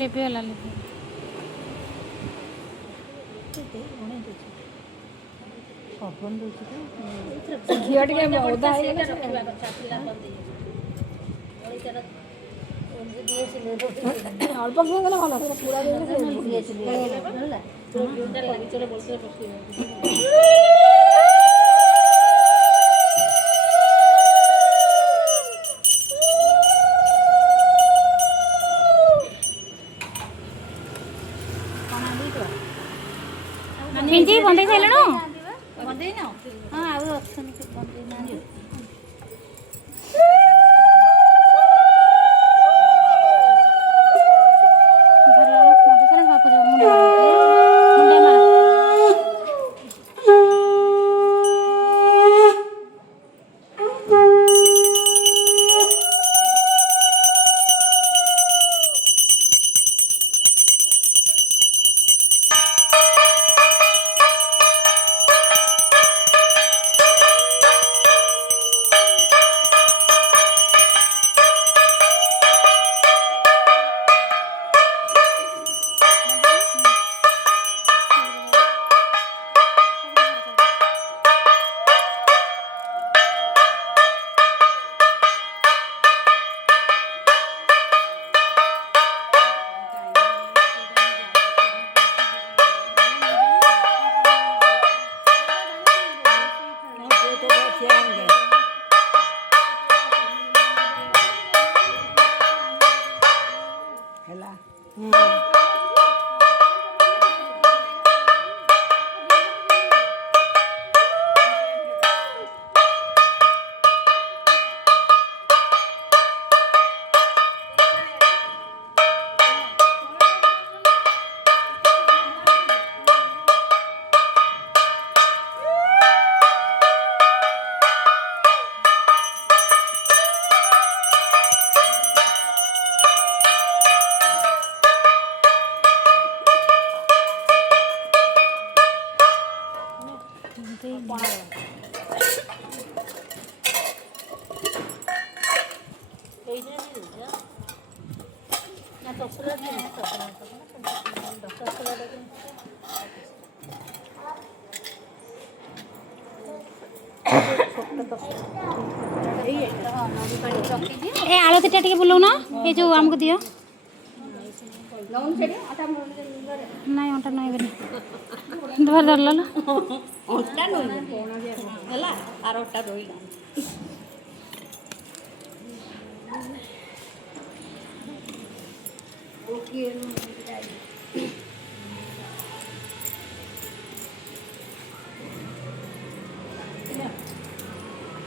लिपि वाला लिपि घिଅ ଟିକେ ଓଦା ହେଇଗଲା ଅଳ୍ପ ଘିଅ ଗଲେ ଭଲ ପୁରା ପିଞ୍ଜି ବନ୍ଦେଇ ସାରିଲୁଣୁ ହଁ ଆଉ ଅଛନ୍ତି ବନ୍ଦେଇ ନାହାନ୍ତି। ए आଳतीटा टिके बुलाउन ए जो आमको दियो नाଇଁ ଅଣ୍ଟା ନଇବେନି ଧର ଧର ଲ ଅଣ୍ଟା ନୁହେଁ ହେଲା ଆରଟା ରହିଲା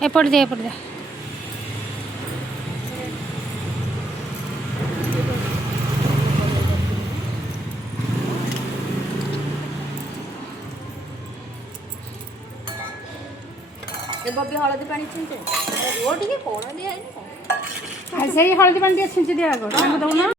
ଏପଟେ ଦେ ଏପଟେ ଦେ ବବି ହଳଦୀ ପାଣି ଛିଞ୍ଚେ ଟିକେ କଣ ଦିଆ ହେଇନି ସେଇ ହଳଦୀ ପାଣି ଟିକେ ଛିଞ୍ଚି ଦିଆ ଆଗ ତାଙ୍କୁ ଦଉନ